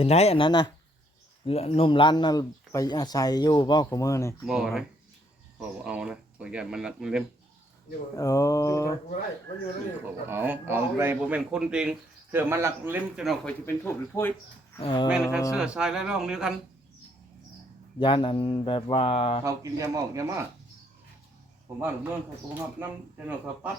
เป็นได้อันนั้นน่ะหนุ่มร้านน่ะไปอาศัยอยู่บ่ของมื้อนี่ บ่เลยบ่เอานะบ่ยันมันรักมันเล่ม โอ้ เอาไปบ่แม่นคนจริงเสื้อมันรักเล่มจะน้องข่อยสิเป็นทูบหรือพุ้ยแม่นคันเสื้อทรายและน้องเดียวกัน ย่านอันแบบว่า เขากินยาหมอกยามาผมว่าเรื่องเขาโกงน้ำจะน้องเขาปั๊บ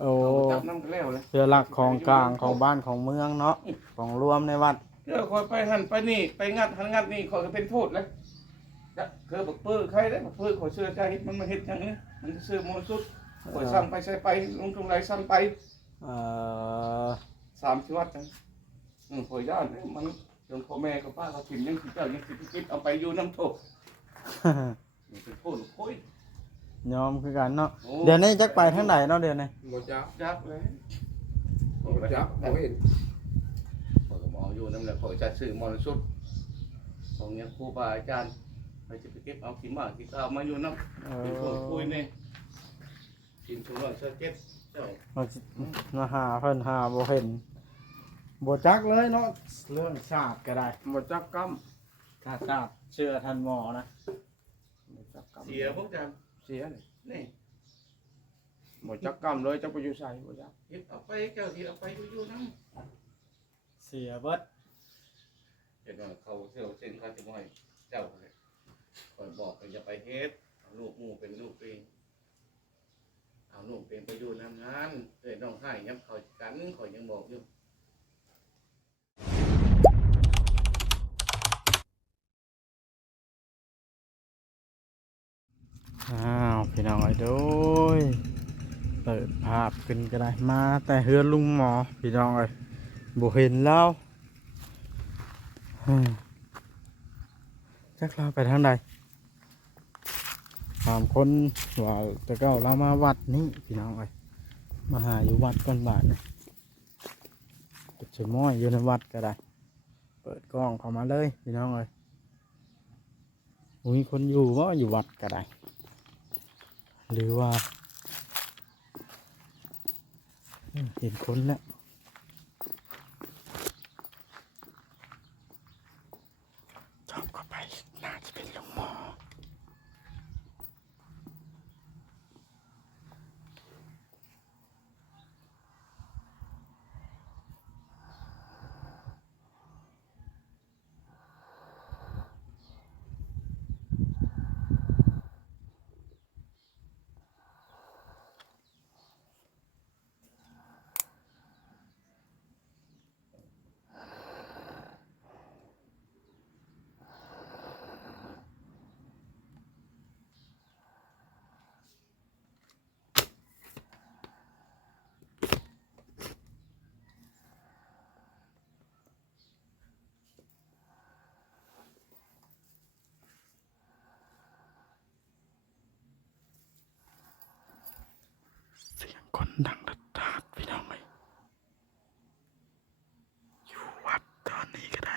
โอ้ จับน้ำกันแล้วเลย เสื้อหลักของกลางของบ้านของเมืองเนาะของรวมในวัด เดี๋ยวคอยไปหันไปนี่ไปงัดหันงัดนี่คอยก็เป็นโทษเลยคือบักปื้อใครได้บักปื้อขอเชื่อใจมันมาเฮ็ดอย่างนี้มันซื้อมนสุดขอยสั่งไปใส่ไปลงทุนไรสั่งไป เอ่อ 3 ชีวิตจังขอยย่านมันจนพ่อแม่กับป้าเขาถิ่มยังสิเจ้ายังสิคิดเอาไปอยู่น้ำโทษนี่เป็นโทษโอ้ย ยอมคือกันเนาะเดี๋ยวนี้จักไปทางใดเนาะเดี๋ยวนี้ บ่จับ จับเลย บ่จับบ่เห็น ขอยก็หมออยู่นั่นแหละขอยจะซื้อมรสุดของเนี่ยครูบาอาจารย์ไปจะไปเก็บเอาขี้หมาขี้ข้าวมาอยู่น้ำเป็นโทษคุยนี่กินชั่วโมงเช้าเจ็ดเจ้า เราสิมาหาเพิ่นหาบ่เห็นบ่จักเลยเนาะเรื่องชาติก็ได้ บ่จับกรรม ถ้าชาติเชื่อท่านหมอนะ บ่จับกรรม เสียพวกจัง เสียนี่ นี่ บ่จับกรรมเลยจับไปอยู่ไสบ่จับ เก็บเอาไปเจ้าที่เอาไปอยู่น้ำ เสียเบิด เห็นว่าเขาเที่ยวเส้นเขาจะบ่ให้เจ้าเลยคอยบอกว่าอย่าไปเฮ็ดเอาลูกหมู่เป็นลูกเองเอาลูกเป็นไปอยู่น้ำงานเอ้ยน้องให้ยับเขากันคอยยังบอกอยู่ อ้าวพี่น้องไอ้โดยเปิดภาพขึ้นก็ได้มาแต่เฮือนลุงหมอพี่น้องเอ้ยบ่เห็นแล้วจักเราไปทางใดถามคนว่าแต่ก็เรามาวัดนี้พี่น้องเอ้ยมาหาอยู่วัดก่อนบาทนี่จะม้อยอยู่ในวัดก็ได้เปิดกล้องเข้ามาเลยพี่น้องเอ้ยมีคนอยู่ว่าอยู่วัดก็ได้หรือว่าเห็นคนแล้วชอบเข้าไปน่าจะเป็นลุงหมอเสียงคนดังดัดพี่น้องเลยอยู่วัดตอนนี้ก็ได้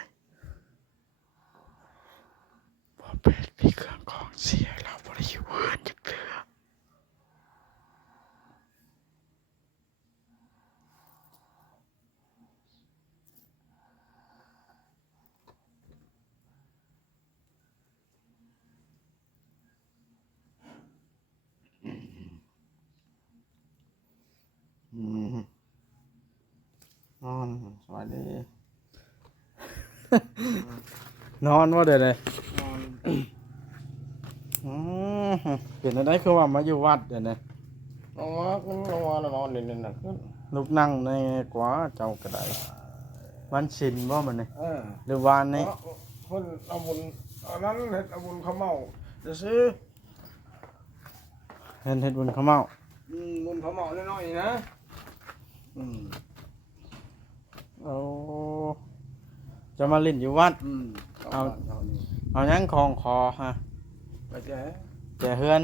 พอเป็ดมีเครื่องของเสียเราบริอยู่เฮือนจักเถื่อนอนสวัสดี นอนว่าเดี๋ยวเลย นอน เปลี่ยนอะไรคือว่ามาอยู่วัดเดี๋ยวนี้ นอนขึ้นนอนนอนนี่น่ะขึ้น ลูกนั่งในกว่าเจ้าก็ได้วันชินว่ามันนี่ อ หรือวานนี่ เพิ่นเอาบุญอันนั้นเฮ็ดเอาบุญเขาเมาจะซื้อ เห็นบุญเขาเมา บุญเขาเมาน้อยๆนะอืม เอาจะมาเล่นอยู่วัด เอาเท่านี้ เอายังของคอฮะ ไปแจ้ แต่เฮือน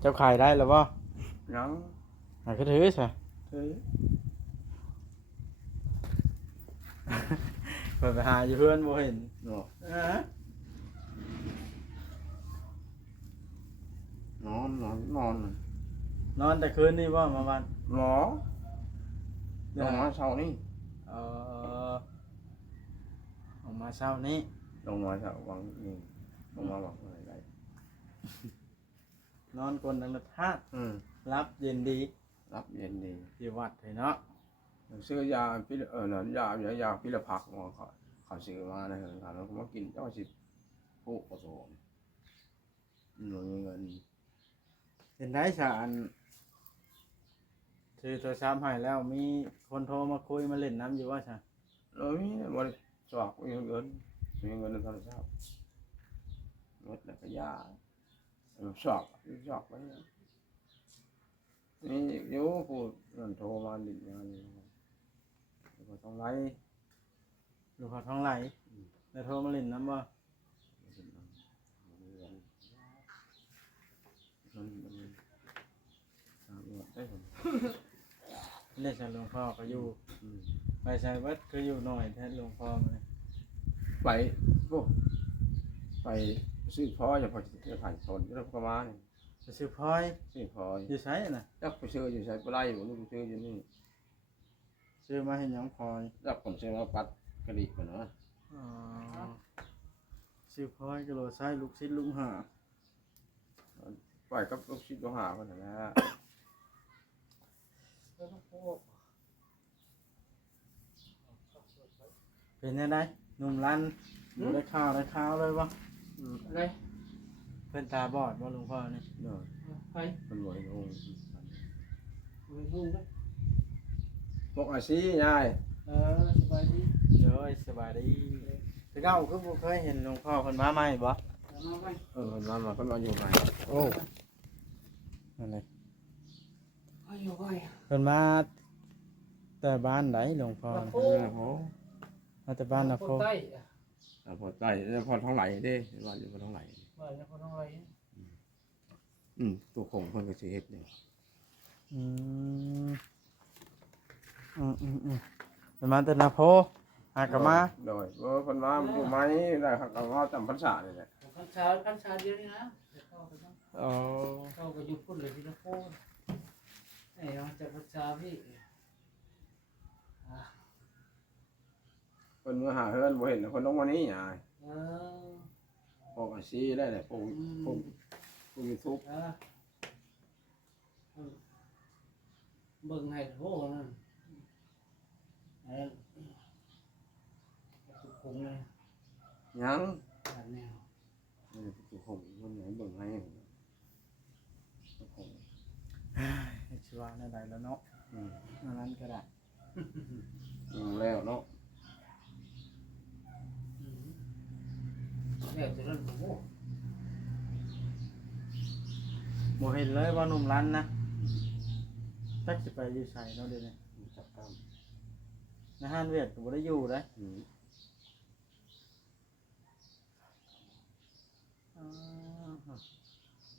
เจ้าขายได้หรือเปล่า ยัง หาก็ถือใช่ ถือ เปิดไปหาอยู่เพื่อนบ่เห็น เนาะ ฮะ นอน นอนแต่คืนนี่ว่ามาบ้าน หมอเดี๋ยวมาเช้านี้ เออ มาเช้านี้ ลงมาเช้าวังนี่ลงมาวังอะไรได้ นอนกลนดังธาตุ รับเย็นดี รับเย็นดี ที่วัดเลยเนาะ ซื้อยาพิษนั่นยาพิษผักมาเขาซื้อมาในเฮือนเขาแล้วก็มากินเจ้าสิผู้ผสมหน่วยเงิน เห็นได้ฉานถือโทรศัพท์ให้แล้วมีคนโทรมาคุยมาเล่นน้ำอยู่ว่าใช่ แล้วมีวันสอบมีเงินในโทรศัพท์หมดแล้วก็ยาสอบไปนี่เดี๋ยวผู้นั่นโทรมาดิงานก็ต้องไล่ อยู่เขาท้องไหลแล้วโทรมาเล่นน้ำว่าเล่นใส่หลวงพ่อก็อยู่ไปใส่วัดก็อยู่หน่อยแทนหลวงพ่อมาเลย ไปไปซื้อพอจะพอจะถ่ายทนแล้วก็มาเนี่ย ไปซื้อพลอย ซื้อพอ อยู่ใช้น่ะ จักไปซื้ออยู่ใช้ปลายอยู่นี่ไปซื้ออยู่นี่ ซื้อมาให้หยังพลอย จักผมซื้อมาปัดกระดิกก่อนนะ อ๋อซื้อพลอยก็โลใช้ลูกศิษย์ลุงหา ไปกับลูกศิษย์ลูกหาคนนั้นนะ เป็นยังไงหนุ่มรันดูได้ข่าวเลยวะ อะไร เพื่อนตาบอดว่าหลวงพ่อนี่ เนาะ ไป เป็นหน่วยองค์ ไปดูนะ พวกอาชีพยาย สบายดี เดี๋ยวสบายดีแต่เก้าคือบ่เคยเห็นหลวงพ่อคนมาใหม่บ่ มาไป มันมาอยู่ไหน โอ้นั่นเลย อยู่ไป เพิ่นมาแต่บ้านไหนหลวงพ่อ โอ้ โอ้ มาแต่บ้านนะ ค พ่อน ใต้ พอใจพอท้องไหลเด้ว่าอยู่พอท้องไหล บ้านคนอะไร ตัวคงเพิ่นก็สิเฮ็ดเนี่ย อืมเป็นมาแต่นาโพหากนมา โดยเพิ่นมาอยู่ไหมได้ครับก็ว่าจำพรรษานี่แหละ กัญชาเดียวนี่นะอ๋อ เข้าไปอยู่พุ่นเลยที่ละโค้ไอ้เราจะกัญชาพี่ เพิ่นมาหาเฮือนบ่เห็นเพิ่นลงมานี่ยาย เออ พวกอาชีพได้แหละพวก YouTube เบิ่งให้โหนั่นไอ้ตุกคงเลย ยัง แบบแนว ตัวคงมันไหนเบิ่งให้ตัวคง ชิวาในใดแล้วเนาะนั้นก็ได้ แล้วเนาะ เนี่ยจะเล่นโอ้ บ่เห็นเลยว่าหนุ่มรันนะจักสิไปอยู่ไสเนาะเดี๋ยวนี้ จับตาม ในห้านเวียดก็บ่ได้อยู่เด้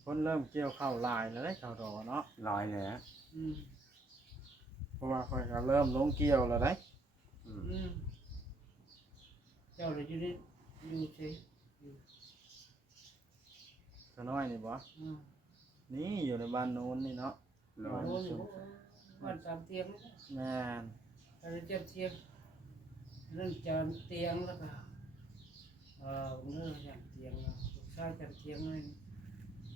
คนเริ่มเกี่ยวข้าวลายแล้วได้ข้าวดอเนาะ ลายแหละ เพราะว่าค่อยก็เริ่มลงเกี่ยวแล้วได้ เจ้าเลยอยู่นี่อยู่เฉย ก็น้อยนี่บ่นี่อยู่ในบ้านโน้นนี่เนาะ ลา โอ้ ย ยบ้านจำเตียง แม่น อะไรจำเตียงนั่นจำเตียงแล้วก็เนื้อจำเตียงลูกชายจำเตียงเลย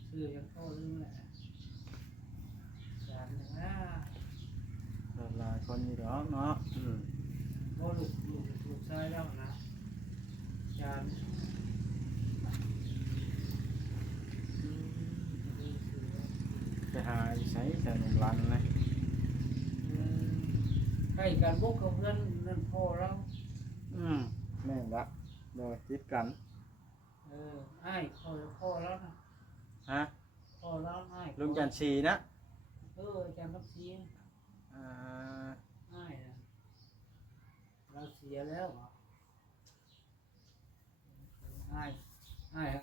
ซื้อยังเข้าเรื่องแหละจานนะ หลายคนอยู่ดอกเนาะ ก็ลูกชายแล้วนะจาน ไปหาใช้แต่หนุ่มรันนะ ให้การบุกกับเพื่อนนั่นพ่อเรา แม่นละโดยติดกัน ให้พ่อแล้วนะ ฮะ พ่อแล้วให้ ลุงจันทร์ชีนะ จานทับซี อ่า ให้เราเสียแล้วใ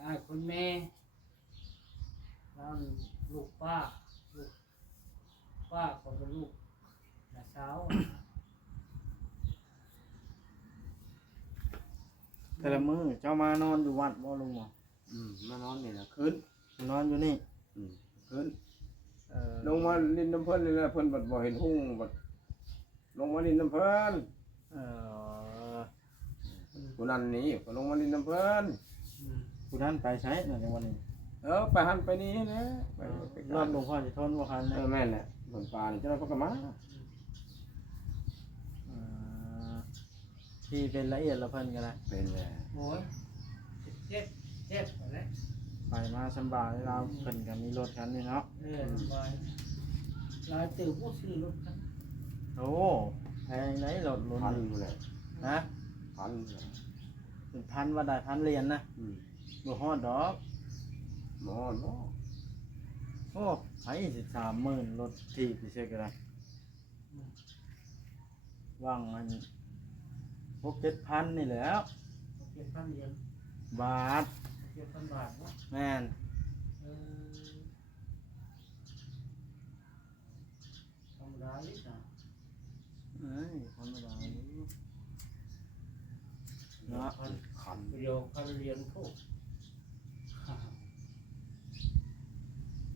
ห้คนแม่แล้วลูกป้าก็เป็นลูกน้าสาว แต่ละมื้อเจ้ามานอนอยู่วัดบ่ลุงหมอ มานอนนี่นะขึ้น นอนอยู่นี่ ขึ้นลงมาลินน้ำเพิ่นเลยนะเพิ่นบัดบ่เห็นหุ้งบัดลงมาลินน้ำเพิ่น เออ ผู้นั้นหนี่ก็ลงมาลินน้ำเพิ่น ผู้นั้นไปใช้หน่อยในวันนี้ ไปหันไปนี่นะไป รอบหลวงพ่อจะทนบ่คันเลย แม่นแหละบนป่านี่เจ้าก็มา ที่เป็นละเอียดละเพิ่นกันแหละ เป็นแหละ โอ้ยเจ็บเจ็บอะไร ไปมาสำบายเราเพิ่นกันมีรถคันนี้เนาะ สบายหลายตื่นพวกซื้อรถคัน โอ้แพงไหนรถ พันอยู่เลย นะ พัน เป็นพันว่าได้พันเหรียญนะบ่ฮอดดอก หมอนบ่ โอ้ไผสิ30,000รถที่ไปเช็คกันได้ว่างมัน6-7,000นี่แหล้ว 7,000 เหรียญ บาท 7,000 บาทเนาะ แม่น ธรรมดาลินะ เอ้ยธรรมดาอยู่เนาะ คัน เดียวคันเหรียญพวก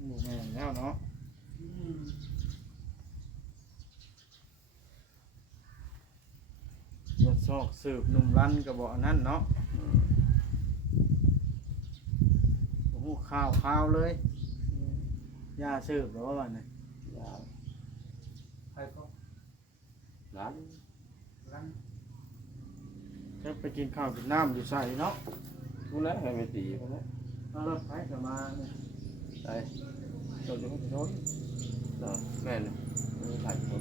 บ่แม่นแล้วเนาะรถซอกสืบหนุ่มลั่นก็บ่อันนั้นเนาะโอ้โหข้าวเลยย่าสืบแล้วว่าบัดนี้ ยาว ใครก็ ร้าน รัน จะไปกินข้าวกินน้ำอยู่ใส่เนาะ กูแล้วให้ไปตีเขาแล้ว เอารถไฟกลับมาเนี่ย ไปโดนจะไม่โดนแม่นถ่ายคน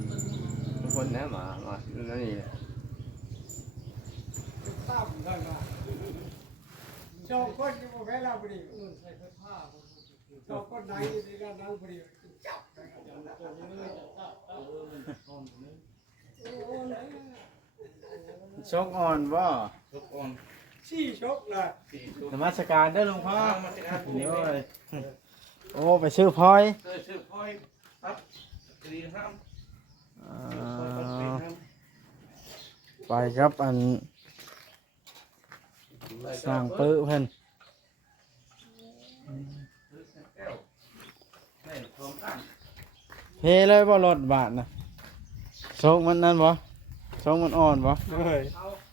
ทุกคนนะมาดูนั่นนี่ ตามกันว่าชอบคนที่บ่แพ้เราพอดีใส่เสื้อผ้าชอบคนไหนที่เรานั่งพอดีจับชกอ่อนบ่ ทุกคน ชี้ชกเลย สี่ชุด นมัสการเด้อหลวงพ่อ มาจากการนี้ โอ้ยโอ้ไปซื้อพลอย ชื่อพ่อยครับดีครับ อ่าไปครับอันสร้างปื้อเพิ่น แก้วนี่พร้อมกัน เฮเลยบ่รถบาทนะชกมันนั่นบ่ชกมันอ่อนบ่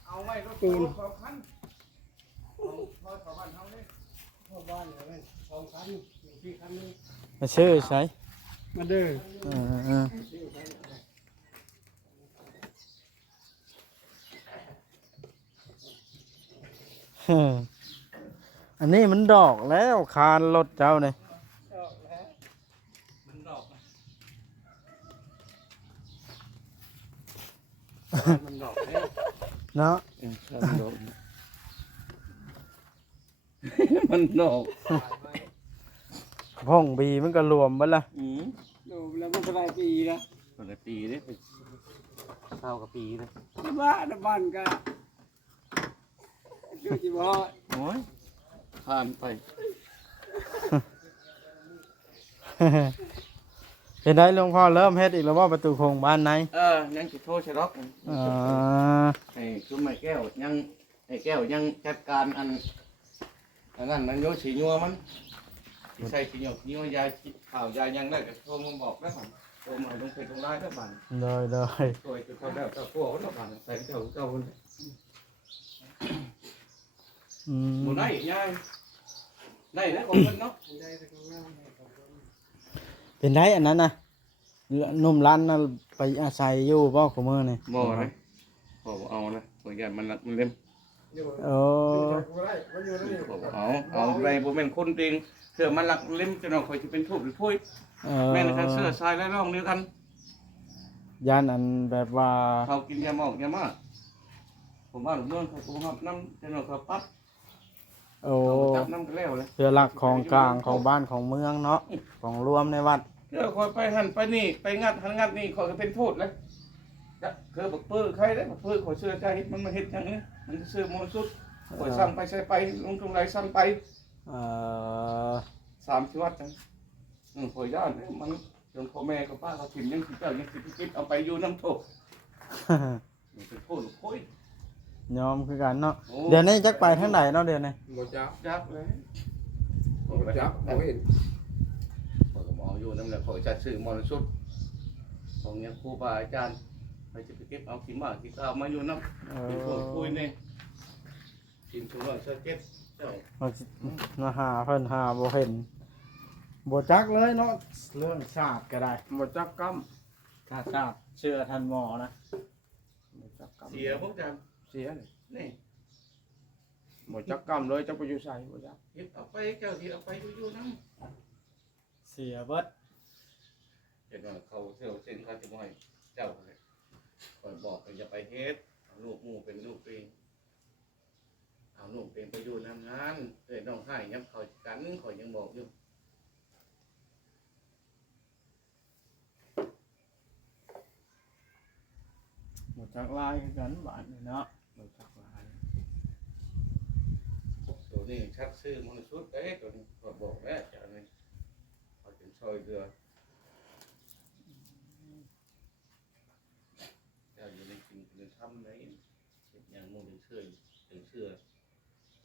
เอาไว้รถปูนเขาคันพอชาวบ้านเขาเลย พ่อบ้านเลย2 คัน4 คันนึง มาซื้อใช้ มาเด้อ อันนี้มันดอกแล้วคานรถเจ้าเนี่ย มันดอก มันดอก เนาะ มันดอก พ่องบีมันก็รวมบ่ล่ะ ดูแล้วมันก็ได้ปีนะ คนละปีนี่เท่ากับปีนะ บ้านก็ชื่อจิบ่ โอ้ยผ่านไป เป็นได้หลวงพ่อเริ่มเฮ็ดอีกแล้วว่าประตูโครงบ้านไหน ยังจุดโทษชะลอก À, ไอ้คือไม้แก้วยังไอ้แก้วยังจัดการอันนั้นมันโยสีนัวมันใส่สีนัวยาข่าวยายังได้ก็โทรมาบอกแล้วมันโทรมาลงเพจลงไลน์แล้วมัน เลย ตัวจุดเขาแล้วตัวพวกแล้วมันใส่เจ้าหมูได้ยังได้แล้วของมันเนาะ เป็นได้อันนั้นน่ะนุ่มลั่นน่ะไปอาศัยอยู่บ่ของมือนี่ บ่เลยเอานะตัวใหญ่มันเล่ม โอ้ เอาไปบ่แม่นคนจริงเสื้อมันหลักเล่มจะนอกคอยจะเป็นทูบหรือพุ้ยแม่นคันเสื้อทรายและร่องเดียวกัน ย่านอันแบบว่า เขากินยาหมอกยามาผมว่าหลวงพ่อเขาโกงน้ำจะนอกเขาปั๊บ โอ้ จับน้ำกันแล้วเลย เพื่อหลักของกลางของบ้านของเมืองเนาะของรวมในวัด เดี๋ยวคอยไปหันไปนี่ไปงัดหันงัดนี่คอยก็เป็นโทษเลยคือบักปื้อใครได้บักปื้อคอยเสื้อใจมันมาเห็ดอย่างนี้มันซื้อมนสุดคอยสั่งไปใส่ไปลงตรงไรสั่งไป 3 ชีวิตจังคอยย่านมันจนพ่อแม่กับป้าเขาถิ่มยังสิเจ้ายังสิคิดเอาไปอยู่น้ำโถเป็นโทษโอ้ย ยอมคือกันเนาะเดี๋ยวนี้จักไปทางไหนเนาะเดี๋ยวนี้ หมดจับ จับเลย จับเอาเห็น ผมก็มองอยู่นั่นแหละคอยจัดซื้อมรสุดของเนี่ยครูบาอาจารย์ไปจะไปเก็บเอาขี้หมาขี้ข้าวมาอยู่น้ำเป็นโทษคุยนี่ กินชั่วโมงเช้าเจ็ดเจ้า เอาสิมาหาเพิ่นหาบ่เห็นบ่จักเลยเนาะเรื่องชาติก็ได้ หมดจักกรรม ถ้าชาติเชื่อท่านหมอนะ หมดจักกรรม เสียพวกจ เสียเลย ำนี่ หมดจักกรรมเลยจะไปอยู่ใส่หมดจัก เก็บเอาไปเจ้าที่เอาไปอยู่ๆนั่ง เสียเบิด เห็นว่าเขาเที่ยวเส้นเขาจะบ่ให้เจ้าเลยคอยบอกว่าอย่าไปเฮ็ดเอาลูกหมู่เป็นลูกเองเอาลูกเป็นไปอยู่นำงานเอ้ยน้องให้ยับเขากันคอยยังบอกอยู่ บ่จักลายคือกันบาดนี่เนาะ หมดจักหลาย ตัวนี้ชักซื้อมันสุดเด้ตัวนี้คอยบอกแล้วเจ้านี่คอยเป็นซอยเรือเจ้าอยู่ในกินในทำไหนเห็นอย่างมุ่งถึงเชื่อถึงเชื่อ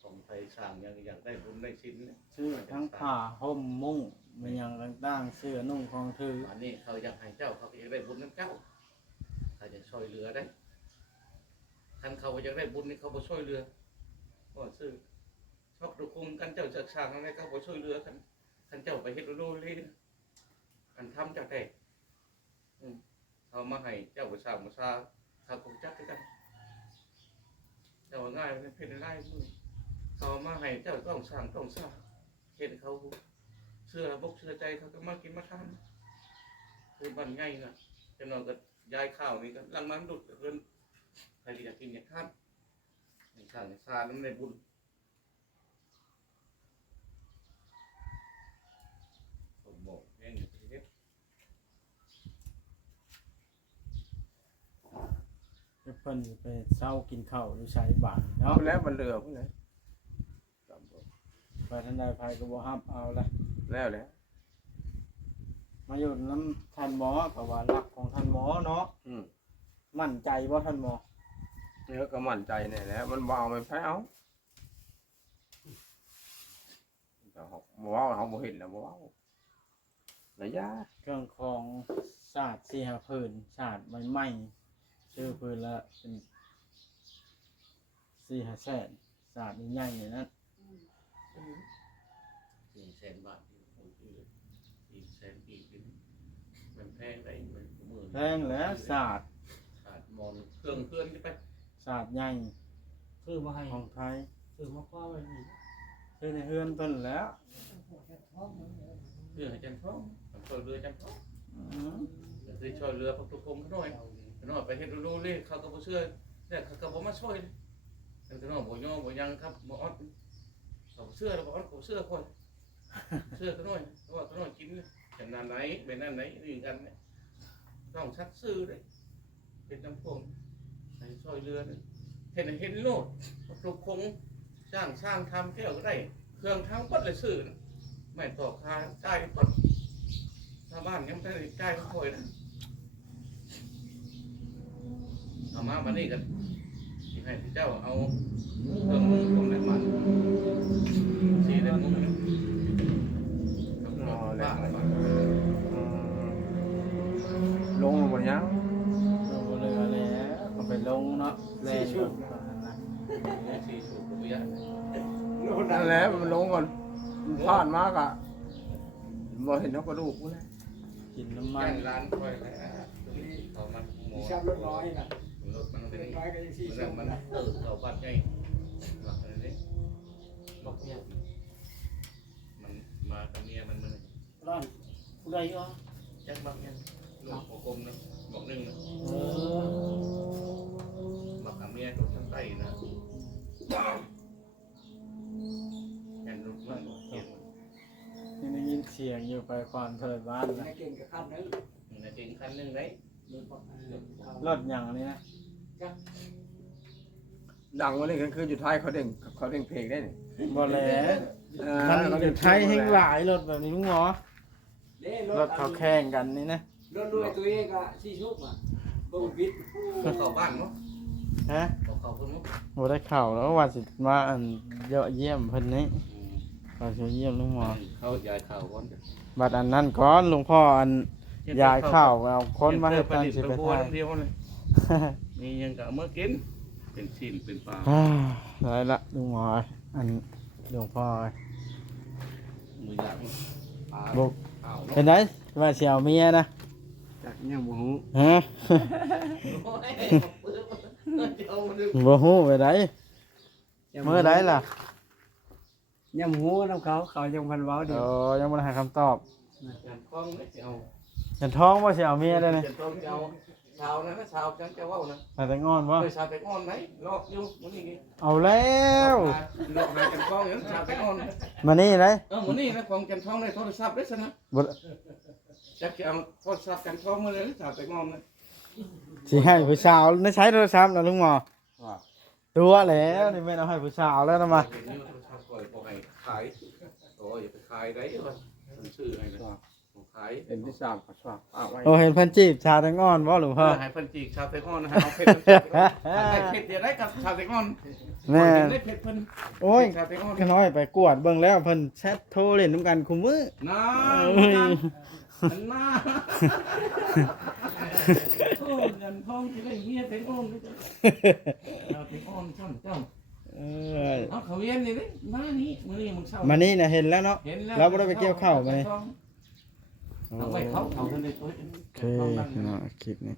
ของไทยสร้างยังอยากได้บุญได้ชิ้นเนี่ย ซื้อทั้งผ้าห่มมุ้งมีหยังต่างๆเสื้อนุ่งของถือ อันนี้เขาอยากให้เจ้าเขาอยากได้บุญน้ำเจ้าเขาจะช่วยเหลือได้ท่านเขาอยากได้บุญนี่เขาบ่ช่วยเหลือก็ซื้อชอบดูคุมกันเจ้าจะสร้างอะไรเขาบ่ช่วยเหลือกันท่านเจ้าไปเฮ็ดโลเลยอันทำจากได้เขามาให้เจ้าไปสร้างมาซาเขาคงจักกันเจ้าง่ายมันเป็นง่ายมือเขามาให้เจ้าต้องสร้างเห็นเขาเชื่อบกเชื่อใจเขาก็มากินมาทำคือมันง่ายนะจะนอนก็ย้ายข้าวนี่ก็ลังมันดุดเกินใครที่อยากกินอยากทานอย่างข้าวอย่างซาน้ำในบุญผมบอกแม่งอยู่ที่นี่ เพิ่นสิไปเช้ากินข้าวอยู่ไสบาดเนาะ เอาแล้วมันเหลือพุ่นเลย ไปทันใดไผก็บ่รับเอาละ แล้วแหละ มาอยู่น้ำท่านหมอก็ว่ารักของท่านหมอเนาะ อืม มั่นใจบ่ท่านหมอ เนื้อก็มั่นใจแน่แล้วมันบ่เอามันแพ้เอาแต่เขาบ่เอาเขาบ่เห็นแล้วบ่เอาระยะ เครื่องของศาสตร์4 5พื้นศาสตร์ใหม่ๆชื่อพื้นละเป็น4-5แสนศาสตร์ใหญ่ๆนั่น 400,000 บาท400,000 ปีมันแพงได้มันมือ แพงแล้วศาสตร์ ขาดมอนเครื่องเพื่อนจะไป ศาสตร์ใหญ่ ซื้อมาให้ ของไทย ซื้อมาคว้าไว้นี่ คือในเฮือนเพิ่นแล้ว เรือให้จันทร์ท้องช่วยเรือจันทร์ท้อง อือ คือช่วยเรือพระตุกงเขาหน่อยเขาหน่อยไปเฮ็ดรู้เลยเขาก็บ่เชื่อเนี่ยเขาก็บ่มาช่วยแต่เขาหน่อยบ่ย่อบ่ยังครับบ่ออดเขาเชื่อแล้วบ่ออดเขาเชื่อคนเชื่อเขาหน่อยเพราะว่าเขาหน่อยกินจากนั้นไหนไปนั่นไหนนี่กันเนี่ยต้องชัดซื่อเลยเป็นน้ำพวงให้ช่วยเรือนี่เห็นโลดพระตุกงสร้างทำแก้วก็ได้เครื่องทั้งหมดเลยซื้อไม่ต่อค่าจ่ายหมดชาวบ้านยังไม่ได้จ่ายเขาค่อยนะเอามาวันนี้กันที่ให้เจ้าเอาเครื่องมือของไหนมาสีได้มุ้งนะ อ๋อแล้วลงหมดยัง ลงเรือแล้วก็ไปลงเนาะแล่นก่อนนะ สีสูบกุยะ นั่นแหละมันลงก่อนพลาดมากอ่ะบ่เห็นนกกระดูกพุ่นเลย กินน้ำมั ย่ น งร้านค่อยแล้วเขามันโม ชอบรถน้อยน่ะ รถมันเป็น น้อยก็ยังสี่ชอบ มันเขาบ้านใหญ่หลักอะไรนี่ บอกเนี่ย มันมากับเมียมัน ร้อนผู้ใดอ่ะ แจ็คบักเนี่ยลูกกลมนะบอกหนึ่งนะ เออ บักกับเมียตัวทั้งไตนะแอนลูกมันเก่ง ยังได้ยินเสียงอยู่ไปความเถิดบ้านนะ ให้เก่งกับขั้นนั้น ในจริงคันหนึ่งเลย รถบอก รถอย่างนี้นะ ดังวันนี้กันคืออยู่ไทยเขาเด้งเพลงได้นี่ บ่แหล้มันอยู่ไทยแห่งหลายรถแบบนี้ลุงหมอรถเขาแข่งกันนี่นะ รถด้วยตัวเองอ่ะสี่ชุบอ่ะบ่บิด เข้าบ้านมั้ง ฮะ เขาคนมั้ง บ่ได้เข่าแล้วว่าสิมาอันเยอะเยี่ยมเพิ่นนี้ว่าสิเยี่ยมลุงหมอ เขายายข่าวก่อน บัดอันนั้นก่อนหลวงพ่ออันยายข้าวเอาคนมาให้ทางสิไป บัว ทาย ทั้งเดียวเลยมียังกับเมื่อกิน เป็นชิ้นเป็นปลา ได้ละลุงหมออันหลวงพ่อ มืออยากปลา บุก เอา เป็นไงว่าสิเอาเมียนะ จากยังบ่ฮู้ ฮะ บ่ฮู้ไปไหนเมื่อใดล่ะ ยังบ่ฮู้นำเขาเขายังพันเว้าดิ ยังบ่ได้ให้คำตอบ อย่างคล้องไม่เอา ฉันท้องว่าสิเอาเมียได้นี่ จะต้องเอาชาวนะชาวจังจะว่านะ แต่งอนบ่ เคยชาวแต่งอนไหมรอบอยู่มันนี่ เอาแล้ว รอบมากันคล้องอย่างชาวแต่งอน มานี่เลย มันนี่นะของกันคล้องในโทรศัพท์ได้ซะนะ บ่ จะเอาโทรศัพท์กันคล้องมาเลยชาวแต่งอนนะ สิให้ผู้สาวในใช้โทรศัพท์นะลุงหมอ ว่า ตัวแล้วนี่แม่นเอาให้ผู้สาวแล้วนะมา เห็นนี่โทรศัพท์ก่อนบอกให้ขายโอ้ยอย่าไปขายได้เลยมันชื่ออะไรนะขาย เป็นที่สามก็ฝากเอาไว้ โอ้เห็นเพิ่นจีบชาวแตงอนบ่หลวงพ่อ ให้เพิ่นจีกชาวแต่งอนนะฮะเอาเพชรให้เพชรเดียวได้กับชาวแต่งอน แม่ ได้เพชรเพิ่น โอ้ย ชาวแต่งอน ขน้อยไปกวดเบิ่งแล้วเพิ่นแชทโทรเล่นนํกันคุมื้อ น้า เอ้ย มันมาโอ้เงินทองที่ได้เมียแต่งอนเลยจ้ะเอาแต่งอนช่างเจ้า เอ้ย เอาเขาเวียนนี่เลยหน้านี้มื้อนี้มึงเศร้า มานี่น่ะเห็นแล้วเนาะ เห็นแล้ว เราบ่ได้ไปเกี่ยวข้าวมานี่ เอาไว้เขาเท่านั้นเลยตัว โอเคเนาะคลิปนี้